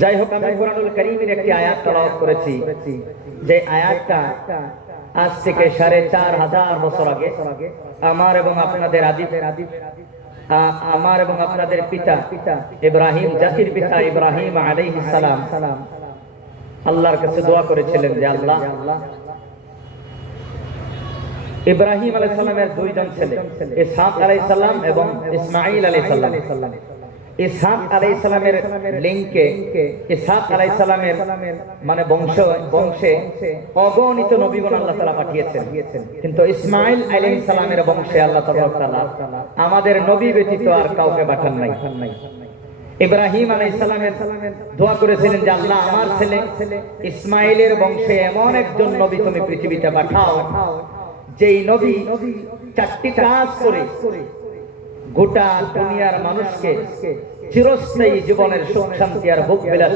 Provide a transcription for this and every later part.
যাই হোক, আমি কোরআনুল কারীমের একটি আয়াত তেলাওয়াত করেছি, যে আয়াতটা আজ থেকে ৪৫০০ বছর আগে আমার এবং আপনাদের আমার এবং আপনাদের পিতা ইব্রাহিম, জাতির পিতা ইব্রাহিম আলাইহিস সালাম আল্লাহর কাছে দোয়া করেছিলেন যে আল্লাহ, ইব্রাহিম আলাইহিস সালামের দুইজন ছেলে ইসহাক আলাইহিস সালাম এবং ইসমাঈল আলাইহিস সালাম। ইসহাক আলাইহিস সালামের লিঙ্কে ইসহাক আলাইহিস সালামের মানে বংশে অগণিত নবীগণ আল্লাহ তাআলা পাঠিয়েছেন, কিন্তু ইসমাঈল আলাইহিস সালামের বংশে আল্লাহ তাআলা আমাদের নবী ব্যতীত আর কাউকে পাঠান নাই। ইব্রাহিম আলাইহিস সালামের দোয়া করেছিলেন যে আল্লাহ, আমার ছেলে ইসমাঈলের বংশে এমন একজন নবী তুমি পৃথিবীতে পাঠাও, যেই নবী ৪টি কাজ করে গোটা দুনিয়ার মানুষকে চিরস্থায়ী জীবনের সুখ শান্তি আর ভোগ বিলাস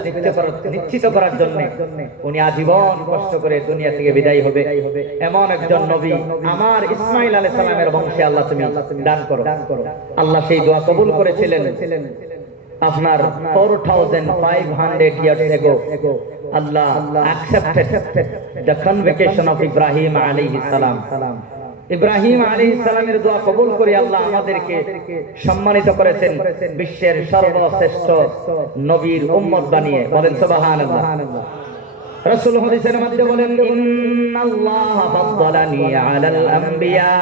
নিশ্চিত করার জন্য উনি আজীবন কষ্ট করে দুনিয়া থেকে বিদায় হবে, এমন একজন নবী আমার ইসমাঈল আলাইহিস সালামের বংশে আল্লাহ তুমি দান করো। আল্লাহ সেই দোয়া কবুল করেছিলেন। আপনার 4500 years ago Allah accepted the convocation of Ibrahim alayhi salam. Ibrahim আলাইহিস সালামের দোয়া কবুল করে আল্লাহ আমাদেরকে সম্মানিত করেছেন বিশ্বের সর্বশ্রেষ্ঠ নবীর উম্মত বানিয়ে। বলেন সুবহানাল্লাহ। রাসূল হাদিসের মধ্যে বলেন, ইন্নাল্লাহা ফাদ্দালানি আলাল আম্বিয়া,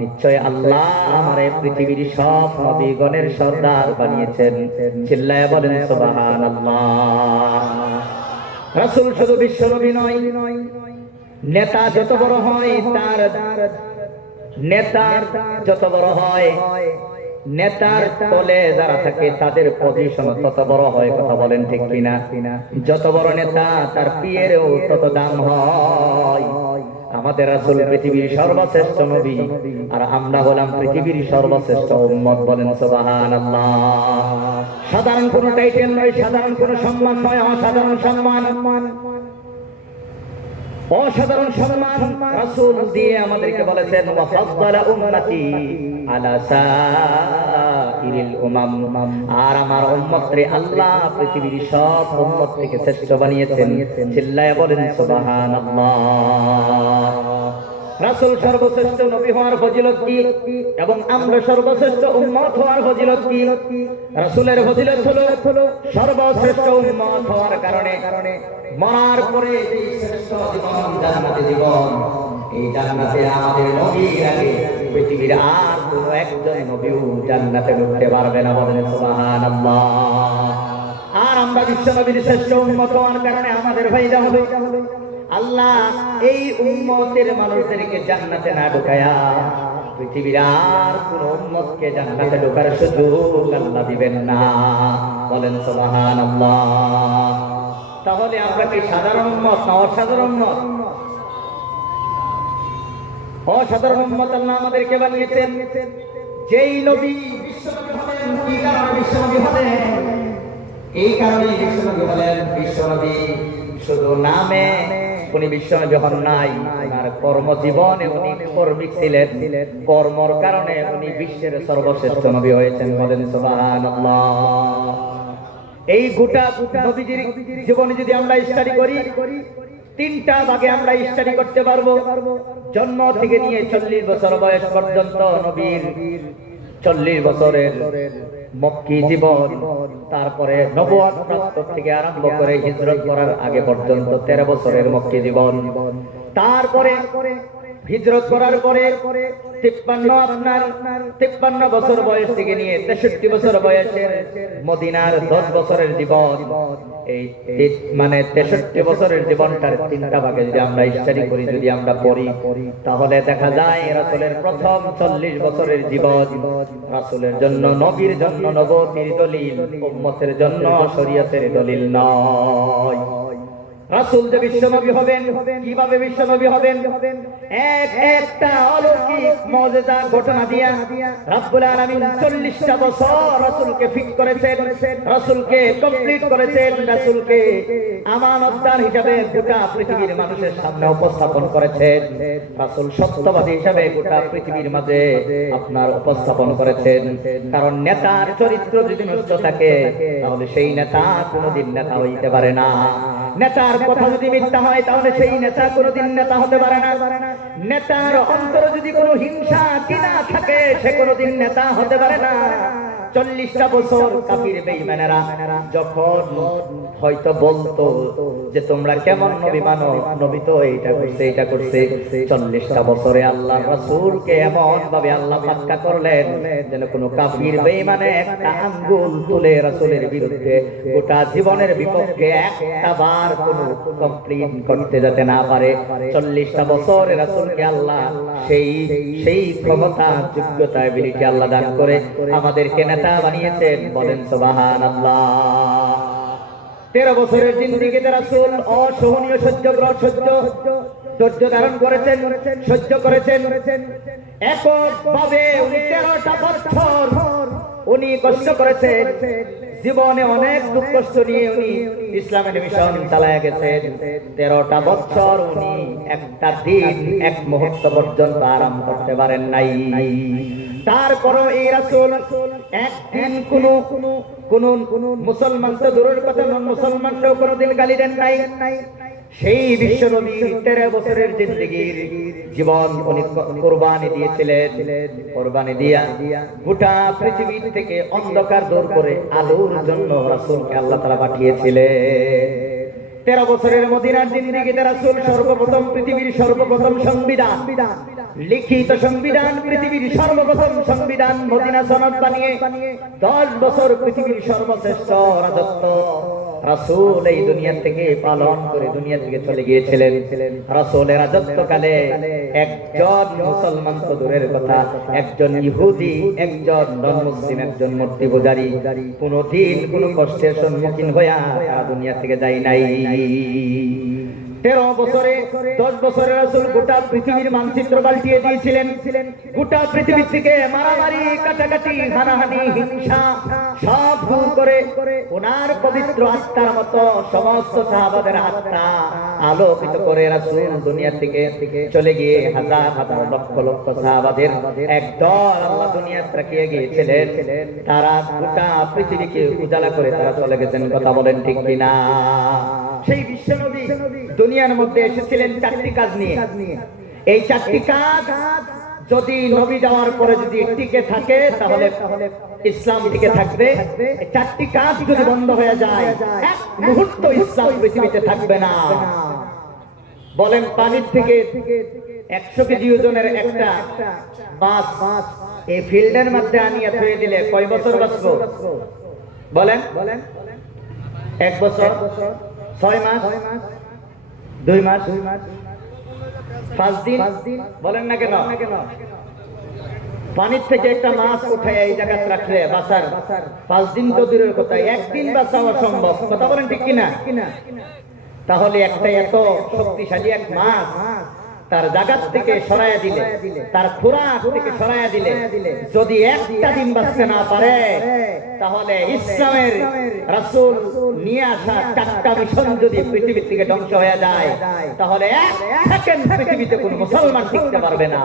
নিশ্চয় আল্লাহ আমারে পৃথিবীর সব নবীগণের সর্দার বানিয়েছেন। চিল্লায়া বলেন সুবহানাল্লাহ। রাসূল শুধু বিশ্ব নবী নয়, নেতা যত বড় হয় নেতার তলে যারা থাকে তাদের পজিশন তত বড় হয়। কথা বলেন ঠিক কিনা? যত বড় নেতা তার পিয়েরও তত দাম হয়। আমাদের রাসূল পৃথিবীর সর্বশ্রেষ্ঠ নবী, আর আমরা হলাম পৃথিবীর সর্বশ্রেষ্ঠ উম্মত। বলেন সুবহানাল্লাহ। সাধারণ কোন টাইটেল নয়, সাধারণ কোন সম্মান নয়, অসাধারণ সম্মান। অসাধারণ সম্মান রাসূল দিয়ে আমাদেরকে বলেছেন, ওয়া ফাদ্দালা উম্মতি আলা সাইরিল উমাম, আর আমার উম্মতরে আল্লাহ পৃথিবীর সব উম্মত থেকে শ্রেষ্ঠ বানিয়েছেন। চিল্লায়া বলেন সুবহানাল্লাহ। রাসূল সর্বশ্রেষ্ঠ নবী হওয়ার ফজিলত কি এবং আমরা সর্বশ্রেষ্ঠ উম্মত হওয়ার ফজিলত কি? রাসূলের ফজিলত হলো সর্বশ্রেষ্ঠ উম্মত হওয়ার কারণে মরার পরে যে শ্রেষ্ঠ জীবন জান্নাতে জীবন, এই জান্নাতে আমাদের নবীর আগে পৃথিবীর আর কোনো একজন নবীও জান্নাতে ঢুকতে পারবে না। বলেন সুবহানাল্লাহ। আর আমরা বিশ্ব নবীর শ্রেষ্ঠ উম্মত হওয়ার কারণে আমাদের ফায়দা হবে, আল্লাহ এই উম্মতের মানুষদেরকে জান্নাতে না ঢুকায়া পৃথিবীর আর কোন উম্মতকে জান্নাতে ঢোকার সুযোগ আল্লাহ দিবেন না। বলেন সুবহানাল্লাহ। তাহলে আমরা কি সাধারণ উম্মত না অসাধারণ উম্মত? অসাধারণ উম্মত আল্লাহ আমাদেরকে বানিয়েছেন। যেই নবী বিশ্বনবী হলেন, কি কারণে বিশ্বনবী হলেন? এই কারণে বিশ্বনবী হলেন। বিশ্বনবী শুধু নামে উনি বিশ্বনবী হন নাই, ওনার কর্মজীবনে উনি কর্মিক ছিলেন। কর্মর কারণে উনি বিশ্বের সর্বশ্রেষ্ঠ নবী হয়েছেন। বলেন সুবহানাল্লাহ। এই গোটা নবীজির জীবনে যদি আমরা স্টাডি করি, 3টা ভাগে আমরা স্টাডি করতে পারবো। জন্ম থেকে নিয়ে 40 বছর বয়স পর্যন্ত নবীর 40 বছরের মক্কি জীবন, তারপরে নবুয়ত প্রাপ্ত থেকে আরম্ভ করে হিজরত করার আগে পর্যন্ত 13 বছরের মক্কি জীবন, তারপরে হিজরত করার পরে 53 বছর বয়স থেকে নিয়ে 63 বছর বয়সের মদিনার 10 বছরের জীবন। এই মানে 63 বছরের জীবনটার 3টা ভাগে যদি আমরা স্টাডি করি, যদি আমরা পড়ি, তাহলে দেখা যায় রাসূলের প্রথম 40 বছরের জীবন রাসূলের জন্য, নবীর জন্য নবুয়তের দলিল, উম্মতের জন্য শরীয়তের দলিল নয়। রাসূল যে বিশ্বনবী হবেন, কিভাবে বিশ্বনবী হবেন, একটা অলৌকিক মুজিজা ঘটনা দিয়া রব্বুল আলামিন 40টা বছর রাসূলকে ফিট করেছেন, রাসূলকে কমপ্লিট করেছেন, রাসূলকে আমানতদার হিসাবে গোটা পৃথিবীর মানুষের সামনে উপস্থাপন করেছেন। রাসূল সত্যবাদী হিসাবে গোটা পৃথিবীর মাঝে আপনার উপস্থাপন করেছেন। কারণ নেতার চরিত্র যদি নষ্ট থাকে তাহলে সেই নেতা কোনোদিন নেতা হইতে পারে না। নেতার কথা যদি মিথ্যা হয় তাহলে সেই নেতা কোনোদিন নেতা হতে পারে না। নেতার অন্তরে যদি কোনো হিংসা কিনা থাকে সে কোনোদিন নেতা হতে পারে না। 40টা বছর কাফির বেঈমানেরা যখন হয়তো বলতো যে তোমরা কেমন নবী মানো, নবী তো এইটা করছে এইটা করছে, 40টা বছরে আল্লাহ রাসূলকে এমন ভাবে আল্লাহ পাক্কা করলেন যেন কোনো কাফির বেঈমানে একটা আঙ্গুল তুলে রাসূলের বিরুদ্ধে গোটা জীবনের বিপক্ষে একটা বার কোনো কমপ্লেইন করতে যেতে না পারে। 40টা বছরে রাসূলকে আল্লাহ সেই ক্ষমতা, যোগ্যতা, এবিলিটি আল্লাহ দান করে আমাদেরকে নেতা বানিয়েছেন। বলেন সুবহানাল্লাহ। 13 বছরের জিন্দেগিতে রাসূল অসহনীয় ধৈর্য ধারণ করেছেন, সহ্য করেছেন। এককভাবে উনি 13টা বছর উনি কষ্ট করেছেন। জীবনে অনেক দুঃখ কষ্ট নিয়ে উনি ইসলামের মিশন চালায় গেছেন। 13টা বছর উনি একটা দিন এক মুহূর্ত পর্যন্ত আরাম করতে পারেন নাই। তারপরও এই রাসূল একদিন কোন মুসলমান তো দূরের কথা, নন মুসলমানকেও কোনোদিন গালি দেন নাই। সেই বিশ্বনবী 13 বছরের জিন্দেগির জীবন উনি কুরবানি দিয়েছিলেন। কুরবানি দিয়া গোটা পৃথিবী থেকে অন্ধকার দূর করে আলোর জন্য রাসূলকে আল্লাহ তাআলা পাঠিয়েছিলেন। 13 বছরের মদিনার জিন্দেগিতে রাসূল সর্বপ্রথম পৃথিবীর সর্বপ্রথম সংবিধান, লিখিত সংবিধান, পৃথিবীর সর্বপ্রথম সংবিধান মদিনা সনদ বানিয়ে 10 বছর পৃথিবীর সর্বশ্রেষ্ঠ রাজত্ব রাসূল এই দুনিয়া থেকে পালন করে দুনিয়া থেকে চলে গিয়েছিলেন। রাসূলের রাজত্বকালে একজন মুসলমান তো দূরের কথা, একজন ইহুদি, একজন নন মুসলিম, একজন মূর্তি পূজারী কোনদিন কোনো কষ্টের সম্মুখীন হইয়া দুনিয়া থেকে যায় নাই। 13 বছরে 10 বছরে রাসূল গোটা পৃথিবীর মানচিত্র পাল্টিয়ে দিয়েছিলেন। গোটা পৃথিবী থেকে মারামারি, কাটাকাটি, হানাহানি, হিংসা সব দূর করে ওনার পবিত্র আত্মার মতো সমস্ত সাহাবাদের আত্মা আলোকিত করে রাসূল দুনিয়া থেকে চলে গিয়ে হাজার হাজার লক্ষ লক্ষ সাহাবাদের একদল আল্লাহ দুনিয়াতে রাখিয়ে গিয়েছিলেন। তারা গোটা পৃথিবীকে উজালা করে তারা চলে গেছেন। কথা বলেন ঠিক কিনা? সেই বিশ্বনবী দুনিয়ার মধ্যে এসেছিলেন 4টি কাজ নিয়ে। এই 4টি কাজ যদি নবী যাওয়ার পরে যদি টিকে থাকে তাহলে ইসলাম টিকে থাকবে। এই 4টি কাজ যদি বন্ধ হয়ে যায় এক মুহূর্ত ইসলাম পৃথিবীতে থাকবে না। বলেন, পানির থেকে 100 কেজি ওজনের একটা মাছ এই ফিল্ডের মধ্যে আনিয়ে ধুয়ে দিলে কয় বছর বাঁচবো? বলেন, 1 বছর, 6 মাস, 2 মাস, 5 দিন? বলেন না কেন? পানির থেকে একটা মাছ উঠায় এই জায়গায় রাখলে বাঁচার 5 দিন তো দূরের কথা, 1 দিন বাঁচা অসম্ভব। কথা বলেন ঠিক কিনা? তাহলে একটা এত শক্তিশালী এক মাছ তার জায়গা থেকে সরাইয়া দিলে, তার খোরাক থেকে সরাইয়া দিলে যদি একটা দিন বাঁচতে না পারে তাহলে ইসলামের রাসূল নিয়ে আসা 4টা মিশন যদি পৃথিবী থেকে ধ্বংস হয়ে যায় তাহলে 1 সেকেন্ড পৃথিবীতে কোনো মুসলমান টিকতে পারবে না।